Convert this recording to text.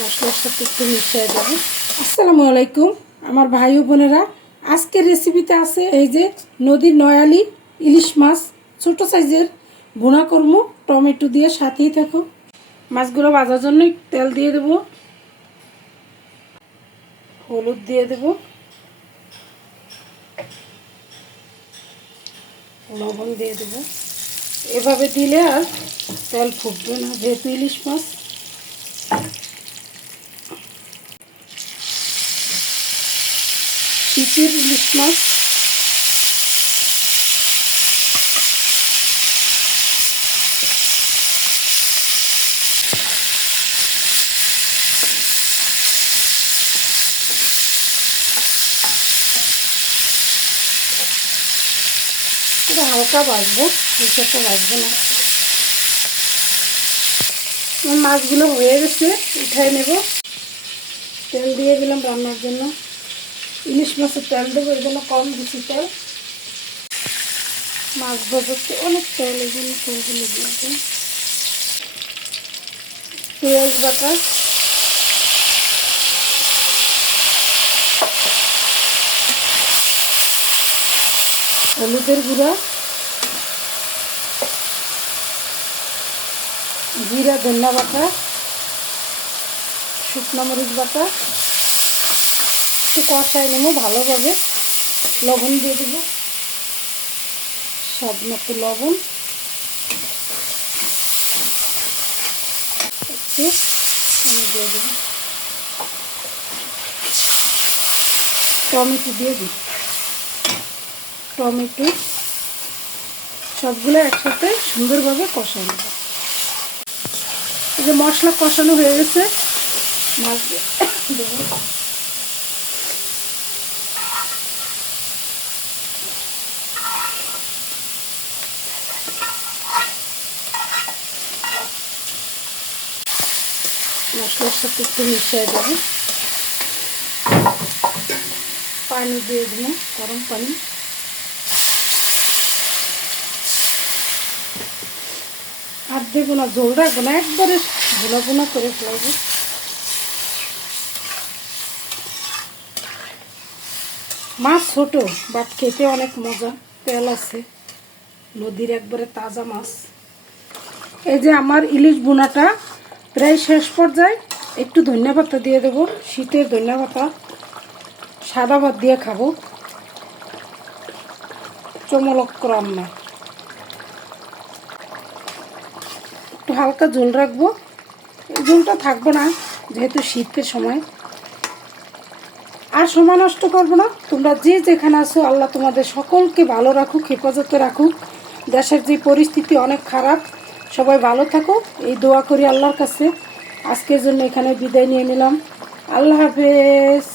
মশলার সাথে একটু মিশিয়ে দেবো। আসসালামু আলাইকুম আমার ভাই ও বোনেরা, আজকের রেসিপিতে আছে এই যে নদীর নয়ালি ইলিশ মাছ ছোট সাইজের ভুনা করব টমেটো দিয়ে। সাথেই থাকো। মাছগুলো ভাজার জন্য তেল দিয়ে দেব, হলুদ দিয়ে দেব, লবণ দিয়ে দেব। এভাবে দিলে আর তেল ফুটবে না যেহেতু ইলিশ মাছ। শীতের ইলিশ মাছ। এটা হালকা ভাজবো, বেশি একটা ভাজবো না। মাছগুলো হয়ে গেছে, উঠাই নেব। তেল দিয়ে দিলাম রান্নার জন্য। ইলিশ মাছের তেল দেবো, এর জন্য কম দিচ্ছি তেল। মাছ ভাজাতে অনেক তেল, এই জন্য তেলগুলো দিয়ে দিই। পেঁয়াজ বাটা, হলুদের গুঁড়া, জিরা ধনিয়া বাটা, শুকনো মরিচ বাটা, একটু কষাই নেব ভালোভাবে। লবণ দিয়ে দেব, স্বাদ মতো লবণ, একটু দিয়ে দেব। টমেটো দিয়ে দিই, টমেটো সবগুলো একসাথে সুন্দরভাবে কষাই নেব। এই যে মশলা কষানো হয়ে গেছে, মাছ দেব। মশলার সাথে একটু মিশিয়ে দেবো। পানি দিয়ে দেব, গরম পানি। আর দেবো না, ঝোল রাখবো না, একবারে ভুনা ভুনা করে ফেলবো। মাছ ছোট বাট খেতে অনেক মজা, তেল আছে, নদীর একবারে তাজা মাছ। এই যে আমার ইলিশ ভুনাটা প্রায় শেষ পর্যায়ে। একটু ধনিয়া পাতা দিয়ে দেবো, শীতের ধনিয়া পাতা। সাদা ভাত দিয়ে খাবো, চমলক রান্না। একটু হালকা ঝোল রাখবো, এই ঝোলটা থাকবো না যেহেতু শীতের সময়। আর সময় নষ্ট করবো না। তোমরা যে যেখানে আছো আল্লাহ তোমাদের সকলকে ভালো রাখুক, হেফাজতে রাখুক। দেশের যে পরিস্থিতি অনেক খারাপ, সবাই ভালো থাকো এই দোয়া করি আল্লাহর কাছে। আজকের জন্য এখানে বিদায় নিয়ে নিলাম। আল্লাহ হাফেজ।